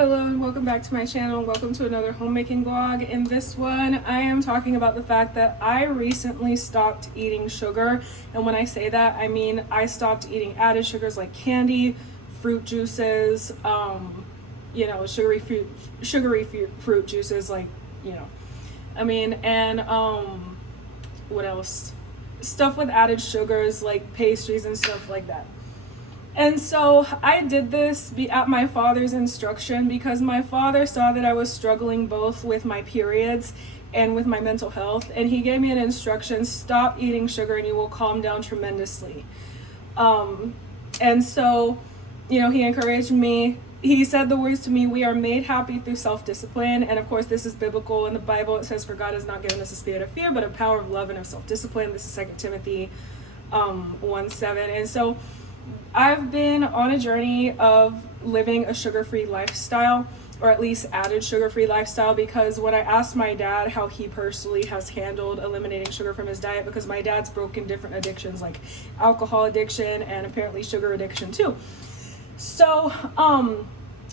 Hello and welcome back to my channel. Welcome to another homemaking vlog. In this one, I am talking about the fact that I recently stopped eating sugar. And when I say that, I mean I stopped eating added sugars like candy, fruit juices, sugary fruit juices, and what else? Stuff with added sugars like pastries and stuff like that. And so I did this at my father's instruction because my father saw that I was struggling both with my periods and with my mental health. And he gave me an instruction: stop eating sugar and you will calm down tremendously. And so, he encouraged me. He said the words to me: we are made happy through self-discipline. And of course, this is biblical. In the Bible, it says, for God has not given us a spirit of fear, but a power of love and of self-discipline. This is 2 Timothy 1:7. And so I've been on a journey of living a sugar-free lifestyle, or at least added sugar-free lifestyle, because when I asked my dad how he personally has handled eliminating sugar from his diet, because my dad's broken different addictions like alcohol addiction and apparently sugar addiction too. So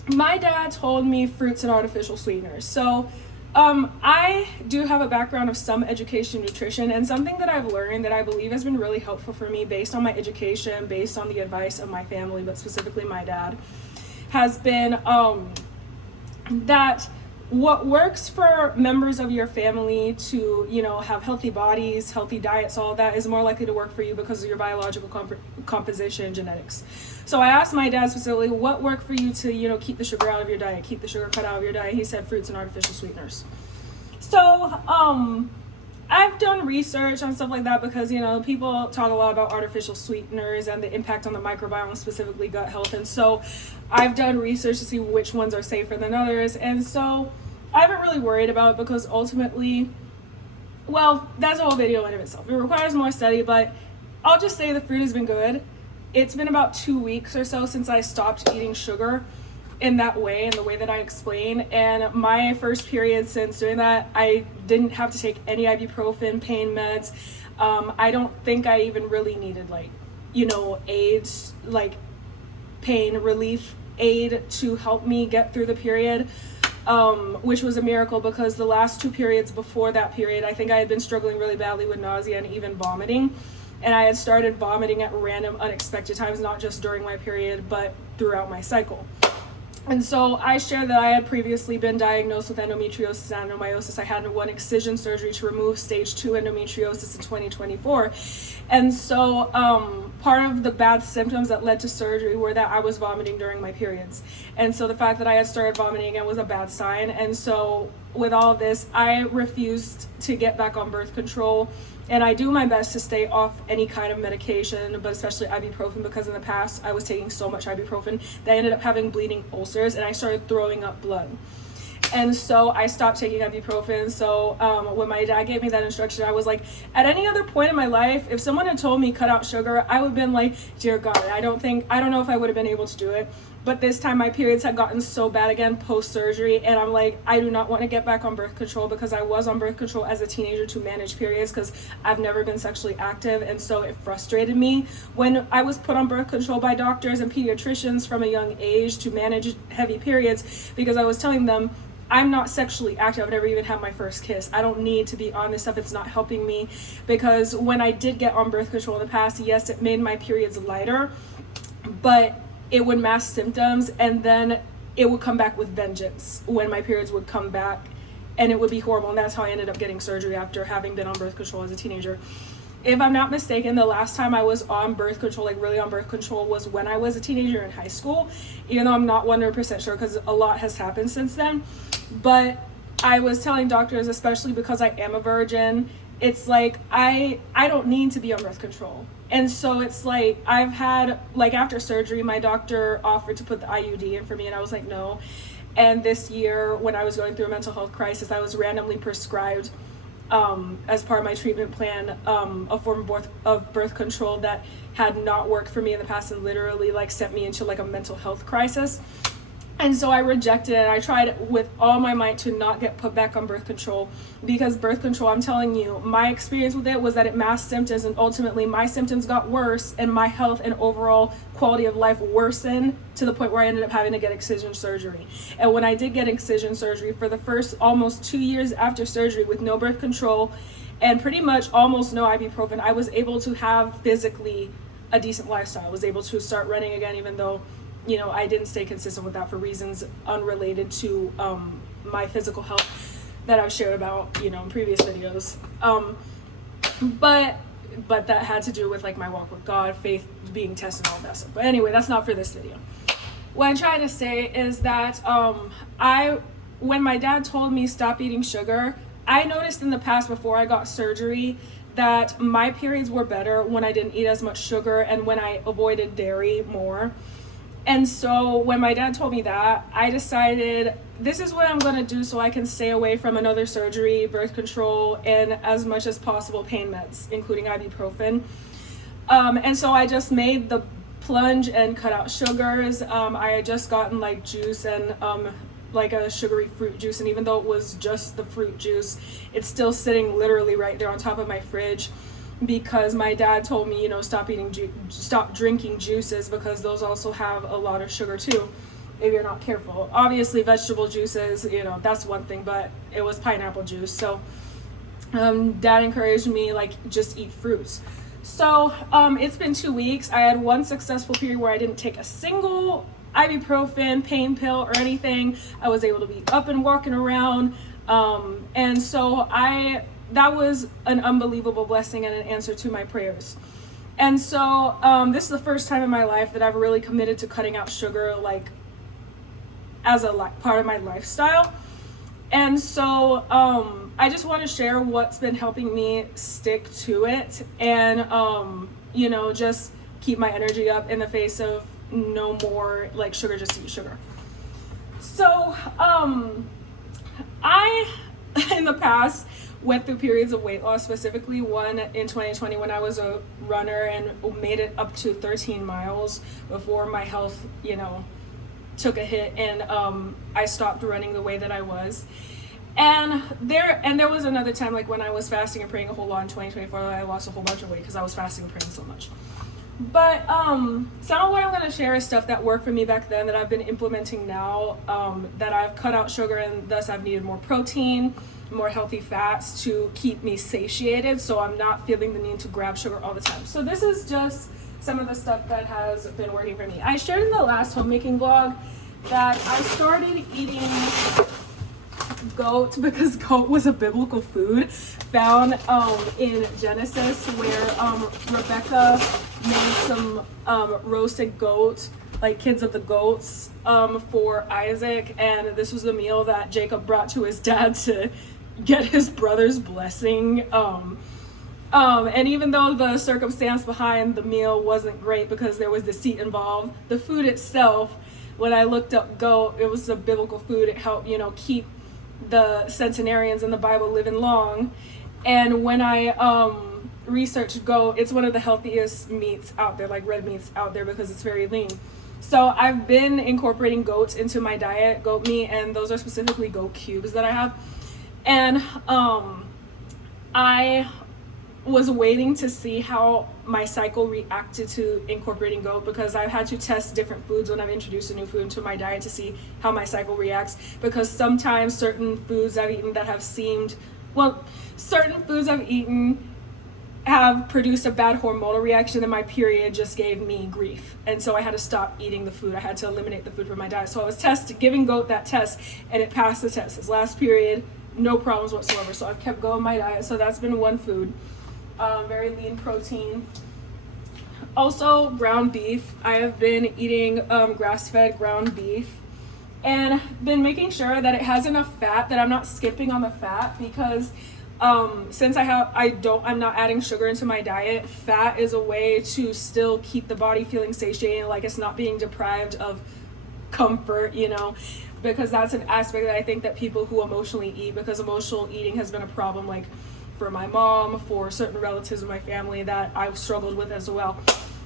my dad told me fruits and artificial sweeteners. So I do have a background of some education in nutrition, and something that I've learned that I believe has been really helpful for me based on my education, based on the advice of my family, but specifically my dad, has been that what works for members of your family to, have healthy bodies, healthy diets, all of that is more likely to work for you because of your biological composition and genetics. So I asked my dad specifically, what worked for you to, keep the sugar out of your diet, keep the sugar cut out of your diet? He said fruits and artificial sweeteners. So I've done research on stuff like that because, people talk a lot about artificial sweeteners and the impact on the microbiome, specifically gut health. And so I've done research to see which ones are safer than others. And so I haven't really worried about it because ultimately, well, that's a whole video in and of itself. It requires more study, but I'll just say the fruit has been good. It's been about 2 weeks or so since I stopped eating sugar in that way, in the way that I explain. And my first period since doing that, I didn't have to take any ibuprofen, pain meds. I don't think I even really needed aids, like pain relief aid to help me get through the period, which was a miracle because the last 2 periods before that period, I think I had been struggling really badly with nausea and even vomiting. And I had started vomiting at random, unexpected times, not just during my period, but throughout my cycle. And so I shared that I had previously been diagnosed with endometriosis and adenomyosis. I had one excision surgery to remove stage 2 endometriosis in 2024. And so part of the bad symptoms that led to surgery were that I was vomiting during my periods. And so the fact that I had started vomiting again was a bad sign. And so with all of this, I refused to get back on birth control. And I do my best to stay off any kind of medication, but especially ibuprofen, because in the past I was taking so much ibuprofen that I ended up having bleeding ulcers and I started throwing up blood. And so I stopped taking ibuprofen. So when my dad gave me that instruction, I was like, at any other point in my life, if someone had told me cut out sugar, I would have been like, dear God, I don't know if I would have been able to do it. But this time my periods had gotten so bad again post-surgery, and I'm like, I do not want to get back on birth control, because I was on birth control as a teenager to manage periods because I've never been sexually active. And so it frustrated me when I was put on birth control by doctors and pediatricians from a young age to manage heavy periods, because I was telling them, I'm not sexually active. I've never even had my first kiss. I don't need to be on this stuff. It's not helping me. Because when I did get on birth control in the past, yes, it made my periods lighter, but it would mask symptoms, and then it would come back with vengeance when my periods would come back, and it would be horrible. And that's how I ended up getting surgery after having been on birth control as a teenager. If I'm not mistaken, the last time I was on birth control, like really on birth control, was when I was a teenager in high school, even though I'm not 100% sure because a lot has happened since then. But I was telling doctors, especially because I am a virgin, it's like I don't need to be on birth control. And so it's like I've had, like after surgery, my doctor offered to put the IUD in for me, and I was like, no. And this year, when I was going through a mental health crisis, I was randomly prescribed as part of my treatment plan a form of birth control that had not worked for me in the past and literally like sent me into like a mental health crisis. And so I rejected it. I tried with all my might to not get put back on birth control, because birth control, I'm telling you, my experience with it was that it masked symptoms, and ultimately my symptoms got worse and my health and overall quality of life worsened to the point where I ended up having to get excision surgery. And when I did get excision surgery, for the first almost 2 years after surgery, with no birth control and pretty much almost no ibuprofen, I was able to have physically a decent lifestyle. I was able to start running again, even though, you know, I didn't stay consistent with that for reasons unrelated to my physical health that I've shared about, you know, in previous videos. But that had to do with like my walk with God, faith being tested, and all that stuff. But anyway, that's not for this video. What I'm trying to say is that when my dad told me stop eating sugar, I noticed in the past before I got surgery that my periods were better when I didn't eat as much sugar and when I avoided dairy more. And so when my dad told me that, I decided this is what I'm going to do so I can stay away from another surgery, birth control, and as much as possible pain meds, including ibuprofen. And so I just made the plunge and cut out sugars. I had just gotten like juice and like a sugary fruit juice, and even though it was just the fruit juice, it's still sitting literally right there on top of my fridge, because my dad told me, you know, stop drinking juices, because those also have a lot of sugar too if you're not careful. Obviously vegetable juices, you know, that's one thing, but it was pineapple juice. So dad encouraged me like just eat fruits. So it's been 2 weeks. I had one successful period where I didn't take a single ibuprofen, pain pill, or anything. I was able to be up and walking around, and so that was an unbelievable blessing and an answer to my prayers. And so this is the first time in my life that I've really committed to cutting out sugar, like as a part of my lifestyle. And so I just want to share what's been helping me stick to it, and you know, just keep my energy up in the face of no more like sugar, just eat sugar. So I in the past went through periods of weight loss, specifically one in 2020 when I was a runner and made it up to 13 miles before my health, you know, took a hit, and I stopped running the way that I was. And there was another time, like when I was fasting and praying a whole lot in 2024, that I lost a whole bunch of weight because I was fasting and praying so much. But some of what I'm going to share is stuff that worked for me back then that I've been implementing now, that I've cut out sugar, and thus I've needed more protein, more healthy fats to keep me satiated, so I'm not feeling the need to grab sugar all the time. So this is just some of the stuff that has been working for me. I shared in the last homemaking vlog that I started eating goat because goat was a biblical food found in Genesis, where Rebekah made some roasted goat, like kids of the goats, for Isaac, and this was the meal that Jacob brought to his dad to get his brother's blessing. And even though the circumstance behind the meal wasn't great because there was deceit involved, the food itself, when I looked up goat, it was a biblical food. It helped, you know, keep the centenarians in the Bible living long. And when I researched goat, it's one of the healthiest meats out there, like red meats out there, because it's very lean. So I've been incorporating goats into my diet, goat meat, and those are specifically goat cubes that I have. And I was waiting to see how my cycle reacted to incorporating goat, because I've had to test different foods when I've introduced a new food into my diet to see how my cycle reacts, because sometimes certain foods I've eaten that have certain foods I've eaten have produced a bad hormonal reaction, and my period just gave me grief, and so I had to stop eating the food. I had to eliminate the food from my diet. So I was giving goat that test, and it passed the test. This last period, no problems whatsoever. So I've kept going my diet. So that's been one food. Very lean protein. Also ground beef. I have been eating grass-fed ground beef, and been making sure that it has enough fat, that I'm not skipping on the fat, because since I'm not adding sugar into my diet, fat is a way to still keep the body feeling satiated, like it's not being deprived of comfort, you know, because that's an aspect that I think that people who emotionally eat, because emotional eating has been a problem, like for my mom, for certain relatives in my family, that I've struggled with as well.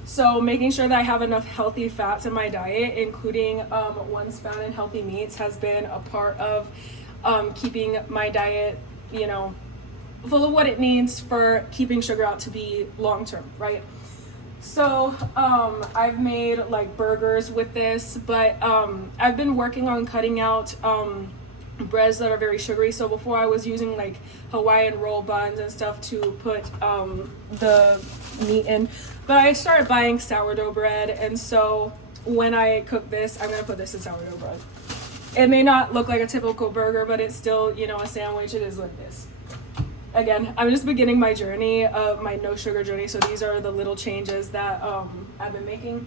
So making sure that I have enough healthy fats in my diet, including ones found in healthy meats, has been a part of keeping my diet, you know, full of what it needs for keeping sugar out to be long term, right? So I've made like burgers with this, but I've been working on cutting out breads that are very sugary. So before I was using like Hawaiian roll buns and stuff to put the meat in, but I started buying sourdough bread, and so when I cook this, I'm gonna put this in sourdough bread. It may not look like a typical burger, but it's still, you know, a sandwich. It is like this. Again, I'm just beginning my journey of my no sugar journey, so these are the little changes that I've been making.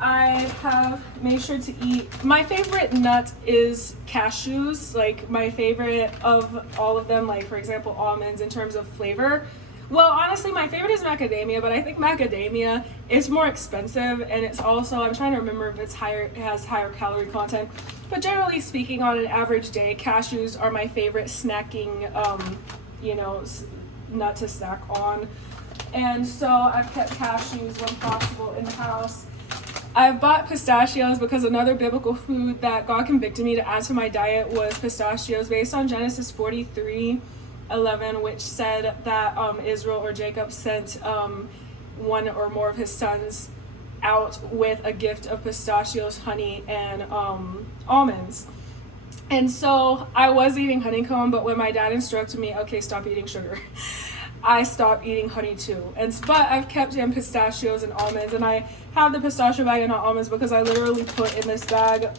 I have made sure to eat, my favorite nut is cashews, like my favorite of all of them, like for example almonds in terms of flavor. Well, honestly, my favorite is macadamia, but I think macadamia is more expensive, and it's also, I'm trying to remember if it's higher, it has higher calorie content. But generally speaking, on an average day, cashews are my favorite snacking, you know, nut to snack on. And so I've kept cashews when possible in the house. I've bought pistachios because another biblical food that God convicted me to add to my diet was pistachios, based on Genesis 43:11, which said that Israel or Jacob sent one or more of his sons out with a gift of pistachios, honey, and almonds. And so I was eating honeycomb, but when my dad instructed me, okay, stop eating sugar, I stopped eating honey too. But I've kept in pistachios and almonds, and I have the pistachio bag and not almonds because I literally put in this bag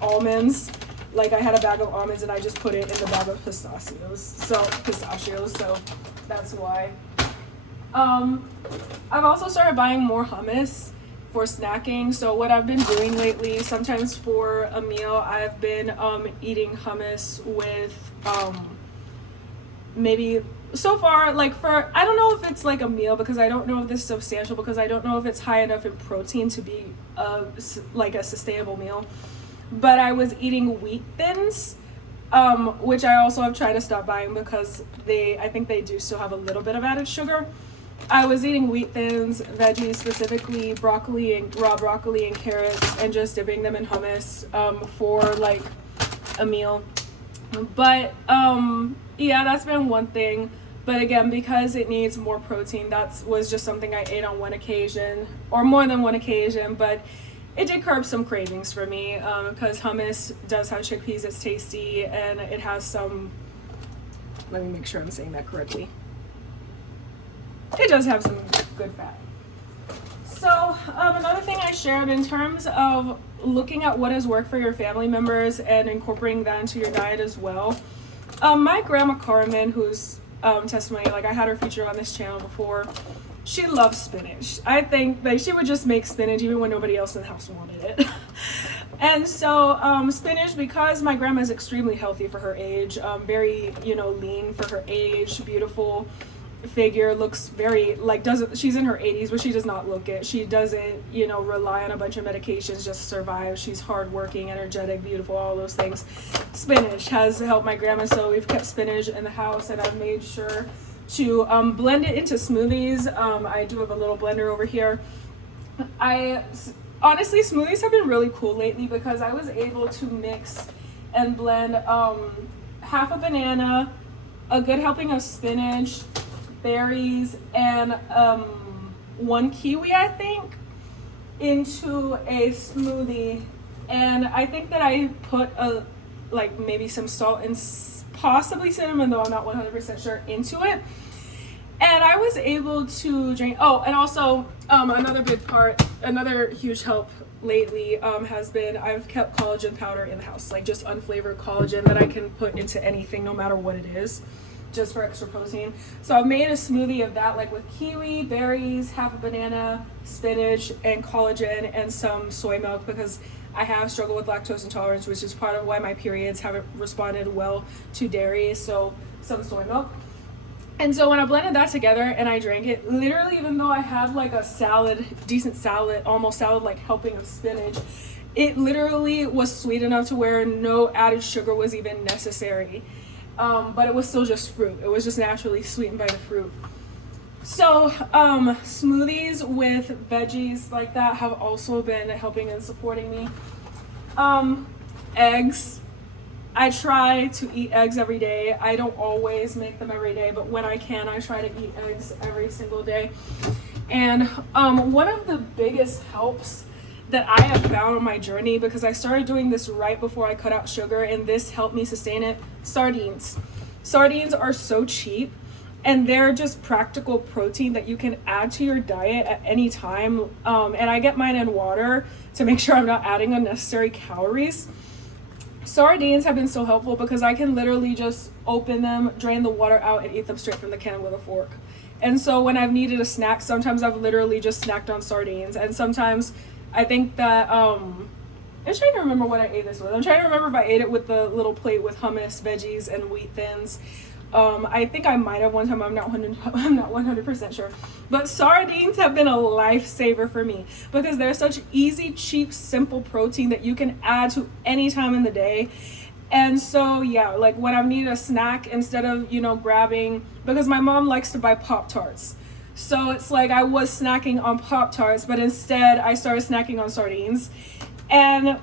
almonds. Like I had a bag of almonds and I just put it in the bag of pistachios. So that's why. I've also started buying more hummus for snacking. So what I've been doing lately, sometimes for a meal, I've been eating hummus with maybe so far, like for, I don't know if it's like a meal because I don't know if this is substantial, because I don't know if it's high enough in protein to be like a sustainable meal. But I was eating wheat thins, which I also have tried to stop buying because I think they do still have a little bit of added sugar. I was eating wheat thins, veggies, specifically broccoli and raw broccoli and carrots, and just dipping them in hummus for like a meal. But yeah, that's been one thing. But again, because it needs more protein, that was just something I ate on one occasion, or more than one occasion, but it did curb some cravings for me, because hummus does have chickpeas, it's tasty, and it has some, let me make sure I'm saying that correctly. It does have some good fat. So another thing I shared in terms of looking at what has worked for your family members and incorporating that into your diet as well. My grandma Carmen, whose testimony, like I had her featured on this channel before, she loves spinach. I think like she would just make spinach even when nobody else in the house wanted it. And so spinach, because my grandma is extremely healthy for her age, very, you know, lean for her age, beautiful figure, looks very like, she's in her 80s, but she does not look it. She doesn't, you know, rely on a bunch of medications just to survive. She's hardworking, energetic, beautiful, all those things. Spinach has helped my grandma, so we've kept spinach in the house, and I've made sure to blend it into smoothies. I do have a little blender over here. Honestly, smoothies have been really cool lately because I was able to mix and blend half a banana, a good helping of spinach, berries, and one kiwi, I think, into a smoothie. And I think that I put like maybe some salt and possibly cinnamon, though I'm not 100% sure, into it. And I was able to drink, oh, and also another big part, another huge help lately has been I've kept collagen powder in the house, like just unflavored collagen that I can put into anything no matter what it is, just for extra protein. So I've made a smoothie of that, like with kiwi, berries, half a banana, spinach, and collagen, and some soy milk, because I have struggled with lactose intolerance, which is part of why my periods haven't responded well to dairy, so some soy milk. And so when I blended that together and I drank it, literally, even though I have like a salad, decent salad, almost salad like helping of spinach, it literally was sweet enough to where no added sugar was even necessary. But it was still just fruit. It was just naturally sweetened by the fruit. So smoothies with veggies like that have also been helping and supporting me. Eggs. I try to eat eggs every day. I don't always make them every day, but when I can, I try to eat eggs every single day. And one of the biggest helps that I have found on my journey, because I started doing this right before I cut out sugar, and this helped me sustain it, sardines. Sardines are so cheap, and they're just practical protein that you can add to your diet at any time. And I get mine in water to make sure I'm not adding unnecessary calories. Sardines have been so helpful because I can literally just open them, drain the water out, and eat them straight from the can with a fork. And so when I've needed a snack, sometimes I've literally just snacked on sardines. And sometimes I think that, I'm trying to remember what I ate this with. I'm trying to remember if I ate it with the little plate with hummus, veggies, and wheat thins. I think I might have one time. I'm not 100% sure. But sardines have been a lifesaver for me because they're such easy, cheap, simple protein that you can add to any time in the day. And so, yeah, like when I've needed a snack, instead of, grabbing, because my mom likes to buy Pop-Tarts. So it's like I was snacking on Pop-Tarts, but instead I started snacking on sardines. And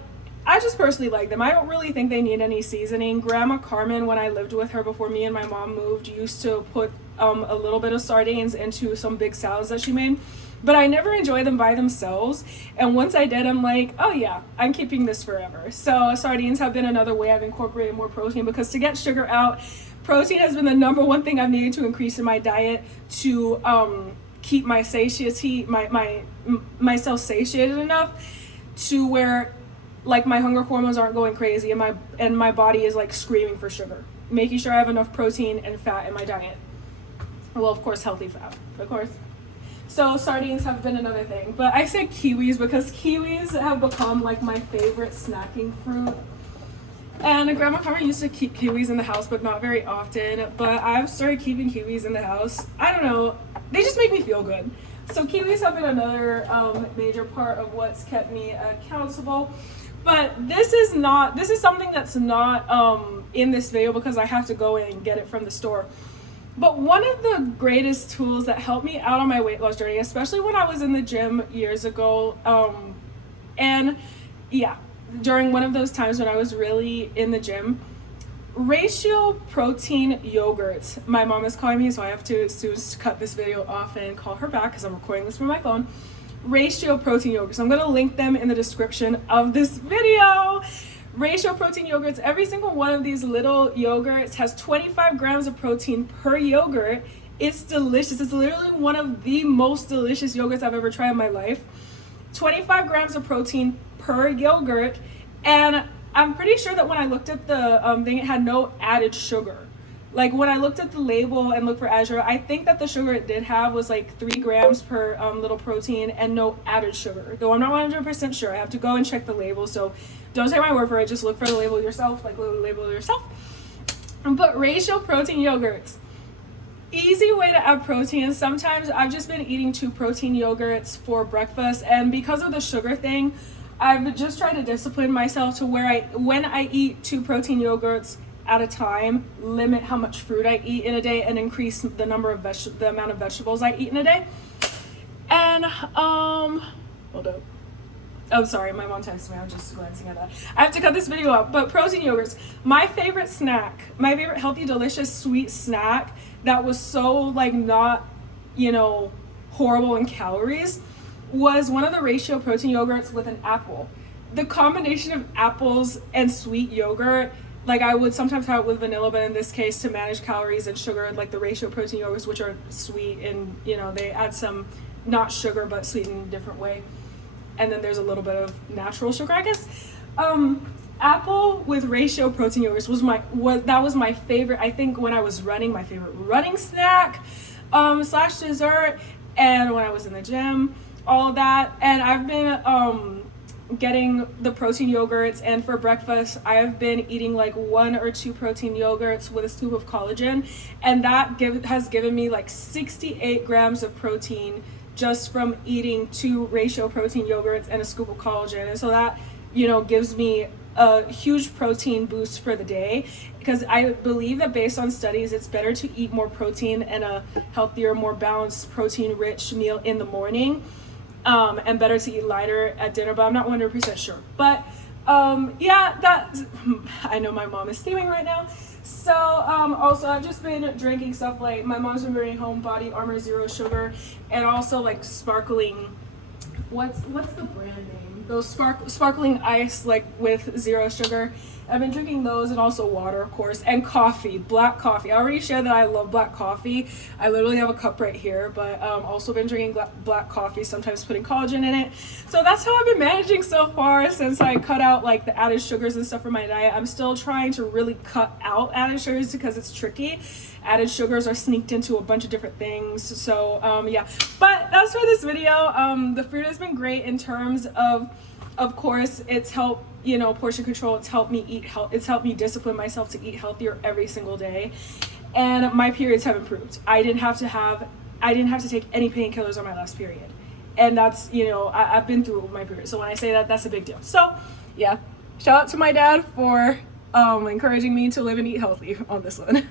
I just personally like them. I don't really think they need any seasoning. Grandma Carmen, when I lived with her before me and my mom moved, used to put a little bit of sardines into some big salads that she made. But I never enjoyed them by themselves. And once I did, I'm like, oh yeah, I'm keeping this forever. So sardines have been another way I've incorporated more protein, because to get sugar out, protein has been the number one thing I've needed to increase in my diet to keep my satiety, myself satiated enough to where like my hunger hormones aren't going crazy and my body is like screaming for sugar. Making sure I have enough protein and fat in my diet. Well, of course, healthy fat, of course. So sardines have been another thing. But I say kiwis because kiwis have become like my favorite snacking fruit. And Grandma Carmen used to keep kiwis in the house, but not very often. But I've started keeping kiwis in the house. I don't know. They just make me feel good. So kiwis have been another major part of what's kept me accountable. But this is something that's not in this video because I have to go in and get it from the store. But one of the greatest tools that helped me out on my weight loss journey, especially when I was in the gym years ago, and yeah, during one of those times when I was really in the gym, ratio protein yogurts. My mom is calling me, so I have to soon cut this video off and call her back because I'm recording this from my phone. Ratio protein yogurts. I'm going to link them in the description of this video. Ratio protein yogurts. Every single one of these little yogurts has 25 grams of protein per yogurt. It's delicious. It's literally one of the most delicious yogurts I've ever tried in my life. 25 grams of protein per yogurt. And I'm pretty sure that when I looked at the thing, it had no added sugar. Like when I looked at the label and looked for added sugar, I think that the sugar it did have was like 3 grams per little protein and no added sugar. Though I'm not 100% sure. I have to go and check the label. So don't take my word for it. Just look for the label yourself. Like label it yourself. But ratio protein yogurts. Easy way to add protein. Sometimes I've just been eating 2 protein yogurts for breakfast. And because of the sugar thing, I've just tried to discipline myself to where when I eat 2 protein yogurts at a time, limit how much fruit I eat in a day and increase the amount of vegetables I eat in a day. And hold up. Oh, sorry, my mom texted me. I was just glancing at that. I have to cut this video up. But protein yogurts, my favorite snack, my favorite healthy, delicious, sweet snack that was so like not, horrible in calories was one of the ratio protein yogurts with an apple. The combination of apples and sweet yogurt, like I would sometimes have it with vanilla, but in this case to manage calories and sugar, like the ratio protein yogurts, which are sweet and they add some not sugar but sweet in a different way. And then there's a little bit of natural sugar, I guess. Apple with ratio protein yogurts was my favorite. I think when I was running, my favorite running snack / dessert, and when I was in the gym, all of that. And I've been getting the protein yogurts, and for breakfast I've been eating like 1 or 2 protein yogurts with a scoop of collagen, and that has given me like 68 grams of protein just from eating 2 ratio protein yogurts and a scoop of collagen. And so that gives me a huge protein boost for the day, because I believe that based on studies, it's better to eat more protein and a healthier, more balanced, protein-rich meal in the morning, and better to eat lighter at dinner, but I'm not 100% sure. But yeah, that, I know my mom is steaming right now. So also I've just been drinking stuff like, my mom's been bringing home Body Armor Zero Sugar, and also like sparkling, what's the brand name? Those sparkling ice, like with zero sugar. I've been drinking those, and also water, of course, and coffee, black coffee. I already shared that I love black coffee. I literally have a cup right here, but also been drinking black coffee, sometimes putting collagen in it. So that's how I've been managing so far since I cut out like the added sugars and stuff from my diet. I'm still trying to really cut out added sugars because it's tricky. Added sugars are sneaked into a bunch of different things. So yeah, but that's for this video. The fruit has been great in terms of course, it's helped, you know, portion control. It's helped me eat it's helped me discipline myself to eat healthier every single day, and my periods have improved. I didn't have to take any painkillers on my last period, and that's, you know, I've been through it with my period. So when I say that, that's a big deal. So yeah, shout out to my dad for encouraging me to live and eat healthy on this one.